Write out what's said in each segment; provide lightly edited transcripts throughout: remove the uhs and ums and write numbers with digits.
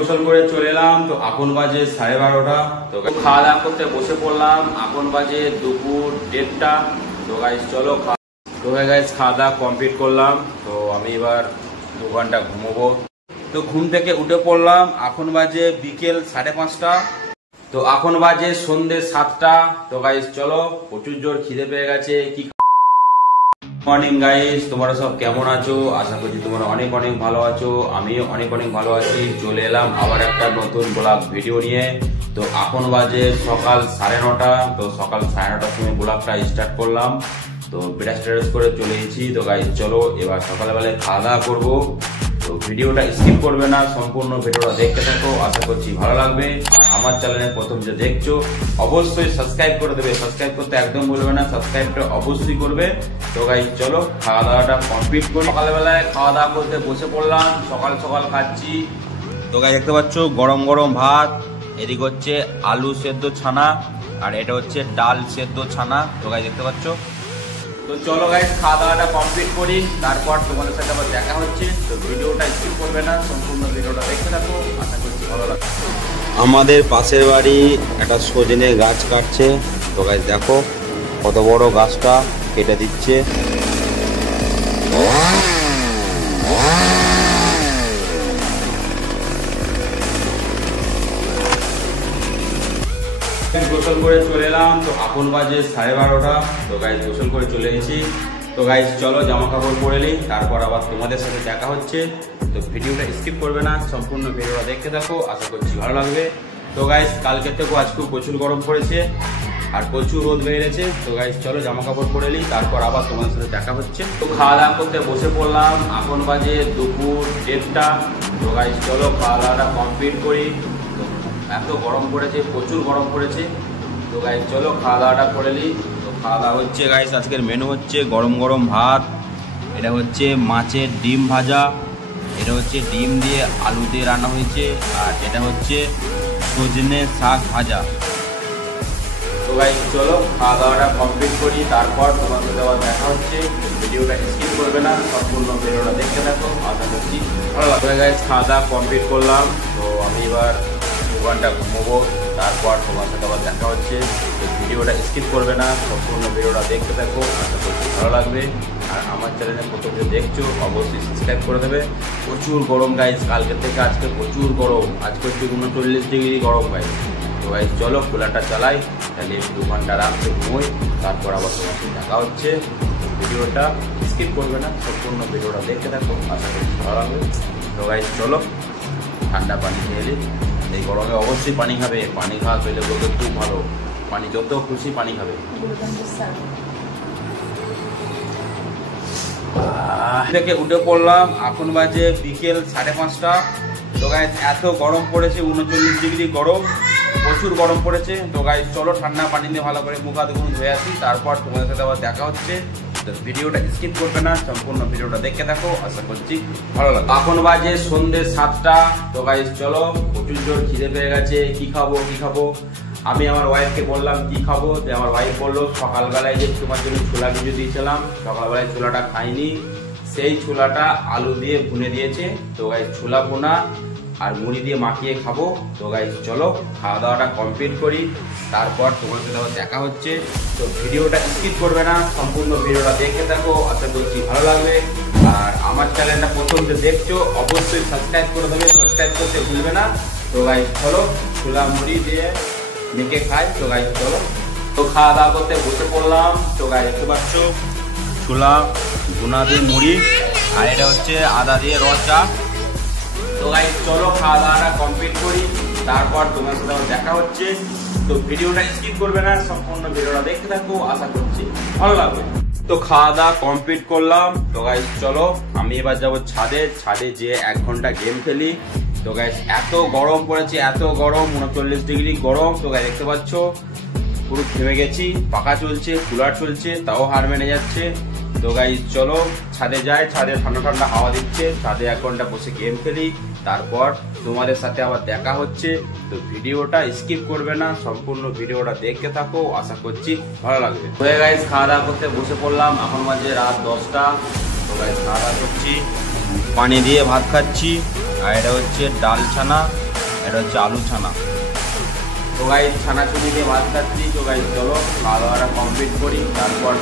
গোসল করে চলে এলাম। তো এখন বাজে 12:30। তো খাওয়া দাওয়া করতে বসে পড়লাম। এখন বাজে দুপুর 1:30। তো গাইস চলো খাওয়া দাওয়া কমপ্লিট করলাম। তো আমি এবার 2 ঘন্টা ঘুমোবো। তো ঘুম থেকে উঠে পড়লাম। এখন বাজে বিকেল 5:30। তো এখন বাজে সন্ধ্যে 7টা। তো গাইস চলো, প্রচুর জোর খিদে পেয়ে গেছে। কি মর্নিং গাইস, তোমরা সব কেমন আছো? আশা করছি তোমরা অনেক অনেক ভালো আছো। আমিও অনেক অনেক ভালো আছি। চলে এলাম আবার একটা নতুন ব্লগ ভিডিও নিয়ে। তো এখন বাজে সকাল 9:30। তো সকাল 9:30টার সময় ব্লগটা স্টার্ট করলাম। তো ব্রাশ করে চলে এসেছি। তো গাইস চলো, এবার সকালবেলায় খাওয়া দাওয়া করবো। তো ভিডিওটা স্কিপ করবে না, সম্পূর্ণ ভিডিওটা দেখতে থাকো। আশা করছি ভালো লাগবে। আর আমার চ্যানেলে প্রথম যে দেখছো অবশ্যই সাবস্ক্রাইব করে দেবে। সাবস্ক্রাইব করতে একদম ভুলবে না, সাবস্ক্রাইবটা অবশ্যই করবে। তো গাইস চলো খাওয়া দাওয়াটা কমপ্লিট করি। সকালবেলায় খাওয়া দাওয়া করতে বসে পড়লাম। সকাল সকাল খাচ্ছি। তো গাইস দেখতে পাচ্ছ গরম গরম ভাত, এদিকে হচ্ছে আলু সেদ্ধ ছানা, আর এটা হচ্ছে ডাল সেদ্ধ ছানা। তো গাইস দেখতে পাচ্ছ। তো চলো গাইস খাওয়া দাওয়াটা কমপ্লিট করি, তারপর তোমাদের সাথে আবার দেখা হচ্ছে। তো ভিডিওটা স্কিপ করবে না, সম্পূর্ণ ভিডিওটা দেখতে থাকো। আশা করছি ভালো লাগবে। আমাদের পাশের বাড়ি একটা সজনে গাছ কাটছে। তো গাইস দেখো কত বড় গাছটা কেটে দিচ্ছে। গোসল করে চলে এলাম। তো এখন বাজে 12:30। তো গাইস গোসল করে চলে এসেছি। তো গাইস চলো জামা কাপড় পরে নিই, তারপর আবার তোমাদের সাথে দেখা হচ্ছে। তো ভিডিওটা স্কিপ করবে না, সম্পূর্ণ ভিডিওটা দেখতে থাকো। আশা করছি ভালো লাগবে। তো গাইস কালকে থেকেও আজকেও প্রচুর গরম পড়েছে আর প্রচুর রোদ বেড়েছে। তো গাইস চলো জামা কাপড় পরে নিই, তারপর আবার তোমাদের সাথে দেখা হচ্ছে। তো খাওয়া দাওয়া করতে বসে পড়লাম। এখন বাজে দুপুর 1:30। তো গাইস চলো খাওয়া দাওয়াটা কমপ্লিট করি। এত গরম পড়েছে, প্রচুর গরম পড়েছে। তো গাইস চলো খাওয়া দাওয়াটা করে নিই। তো খাওয়া দাওয়া হচ্ছে গাইস, আজকের মেনু হচ্ছে গরম গরম ভাত, এটা হচ্ছে মাছের ডিম ভাজা, এটা হচ্ছে ডিম দিয়ে আলু দিয়ে রান্না হয়েছে, আর এটা হচ্ছে সজনে শাক ভাজা। তো গাইস চলো খাওয়া দাওয়াটা কমপ্লিট করি, তারপর তোমার সাথে আবার দেখা হচ্ছে। ভিডিওটা স্কিপ করবে না, সম্পূর্ণ ভিডিওটা দেখতে থাকো। আশা করছি ভালো লাগবে। গাইস খাওয়া দাওয়া কমপ্লিট করলাম। তো আমি এবার 2 ঘন্টা ঘুমোবো, তারপর তোমার সাথে আবার দেখা হচ্ছে। তো ভিডিওটা স্কিপ করবে না, সম্পূর্ণ ভিডিওটা দেখতে থাকো। আশা করছি ভালো লাগবে। আর আমার চ্যানেলে প্রথম যে দেখছো অবশ্যই সাবস্ক্রাইব করে দেবে। প্রচুর গরম গাইস, কালকের থেকে আজকে প্রচুর গরম। আজকে হচ্ছে 39 ডিগ্রি গরম গাইস। তো গাইস চলো কুলারটা চালাই, তাহলে 2 ঘন্টা আরামসে ঘুমোই, তারপর আবার তোমার সাথে দেখা হচ্ছে। ভিডিওটা স্কিপ করবে না, সম্পূর্ণ ভিডিওটা দেখতে থাকো। আশা করছি ভালো লাগবে। তো গাইস চলো ঠান্ডা পানি খেয়ে নিই। এই গরমে অবশ্যই পানি খাবে। পানি খাওয়া শরীরে বলতে খুব ভালো। পানি যত খুশি পানি খাবে। থেকে উঠে পড়লাম। এখন বাজে বিকেল 5:30। তো গাইস এত গরম পড়েছে, 39 ডিগ্রি গরম, প্রচুর গরম পড়েছে। তো গাইস চলো ঠান্ডা পানি দিয়ে ভালো করে মুখ হাত ধুয়ে আসি, তারপর তোমাদের সাথে আবার দেখা হচ্ছে। তো ভিডিওটা স্কিপ করবে না, সম্পূর্ণ ভিডিওটা দেখতে থাকো। আশা করছি ভালো লাগবে। এখন বাজে সন্ধ্যে 7টা। তো গাইস চলো, প্রচুর জোর খিদে পেয়ে গেছে। কি খাবো কি খাবো, আমি আমার ওয়াইফকে বললাম কি খাবো। তো আমার ওয়াইফ বললো সকালবেলায় যে তোমার জন্য ছোলা ভিজে দিয়েছিলাম, সকালবেলায় ছোলাটা খাইনি, সেই ছোলাটা আলু দিয়ে ভুনে দিয়েছে। তো গাইস ছোলা ভুনা আর মুড়ি দিয়ে মাখিয়ে খাবো। তো গাইস চলো খাওয়া দাওয়াটা কমপ্লিট করি, তারপর তোমার সাথে আবার দেখা হচ্ছে। তো ভিডিওটা স্কিপ করবে না, সম্পূর্ণ ভিডিওটা দেখতে থাকো। আশা করছি ভালো লাগবে। আর আমার চ্যানেলটা প্রথম যে দেখছো অবশ্যই সাবস্ক্রাইব করে দেবে, সাবস্ক্রাইব করতে ভুলবে না। তো গাইস চলো ছোলা মুড়ি দিয়ে মেখে খাই। তো গাইস চলো, তো খাওয়া দাওয়া করতে বসে পড়লাম। তো গাইস দেখতে পাচ্ছ ছোলা ভুনা দিয়ে মুড়ি, আর এটা হচ্ছে আদা দিয়ে রস চা। তো গাইস চলো খাওয়া দাওয়াটা কমপ্লিট করি, তারপর তোমার সাথে আমার দেখা হচ্ছে। তো ভিডিওটা স্কিপ করবে না, সম্পূর্ণ ভিডিওটা দেখতে থাকো। আশা করছি ভালো লাগবে। তো খাওয়া দাওয়া কমপ্লিট করলাম। তো গাইস চলো আমি এবার যাবো ছাদে যে 1 ঘন্টা গেম খেলি। তো গাইস এত গরম পড়েছে, এত গরম, 39 ডিগ্রি গরম। তো গাইস দেখতে পাচ্ছ পুরো ঘেমে গেছি। পাখা চলছে, কুলার চলছে, তাও হার মেনে যাচ্ছে। তো গাইস চলো ছাদে যাই, ছাদে ঠান্ডা ঠান্ডা হাওয়া দিচ্ছে, ছাদে 1 ঘন্টা বসে গেম খেলি, তারপর তোমাদের সাথে আবার দেখা হচ্ছে। তো ভিডিওটা স্কিপ করবে না, সম্পূর্ণ ভিডিওটা দেখতে থাকো। আশা করছি ভালো লাগবে। তো গাইস খাওয়া দাওয়া করতে বসে পড়লাম। এখন বাজে রাত 10টা। তো গাইস খাওয়া দাওয়া করছি, পানি দিয়ে ভাত খাচ্ছি, আর এটা হচ্ছে ডাল ছানা, এটা হচ্ছে আলু ছানা। তো গাইস ছানাছুনি দিয়ে ভাত খাচ্ছি। তো গাইস চলো খাওয়া দাওয়াটা কমপ্লিট করি, তারপর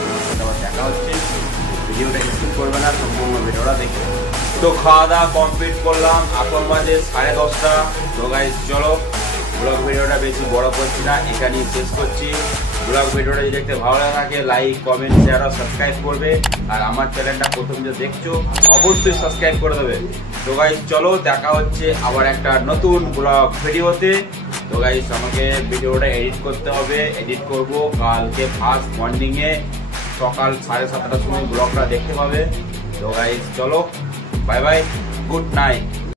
আবার দেখা হচ্ছে। ভিডিওটা স্কিপ করবে না, সম্পূর্ণ ভিডিওটা দেখে। তো খাওয়া দাওয়া কমপ্লিট করলাম, এখন বাজে 10:30। তো গাইস চলো ব্লগ ভিডিওটা বেশি বড় করছি না, এখানেই শেষ করছি। ব্লগ ভিডিওটা যদি দেখতে ভালো লাগে লাইক কমেন্ট শেয়ার আর সাবস্ক্রাইব করবে। আর আমার চ্যানেলটা প্রথম যে দেখছো অবশ্যই সাবস্ক্রাইব করে দেবে। তো গাইস চলো দেখা হচ্ছে আবার একটা নতুন ব্লগ ভিডিওতে। তো গাইস আমাকে ভিডিওটা এডিট করতে হবে, এডিট করব কালকে ফার্স্ট মর্নিংয়ে সকাল 7:30টার সময় ব্লগটা দেখতে পাবে। তো গাইস চলো বাই বাই, গুড নাইট।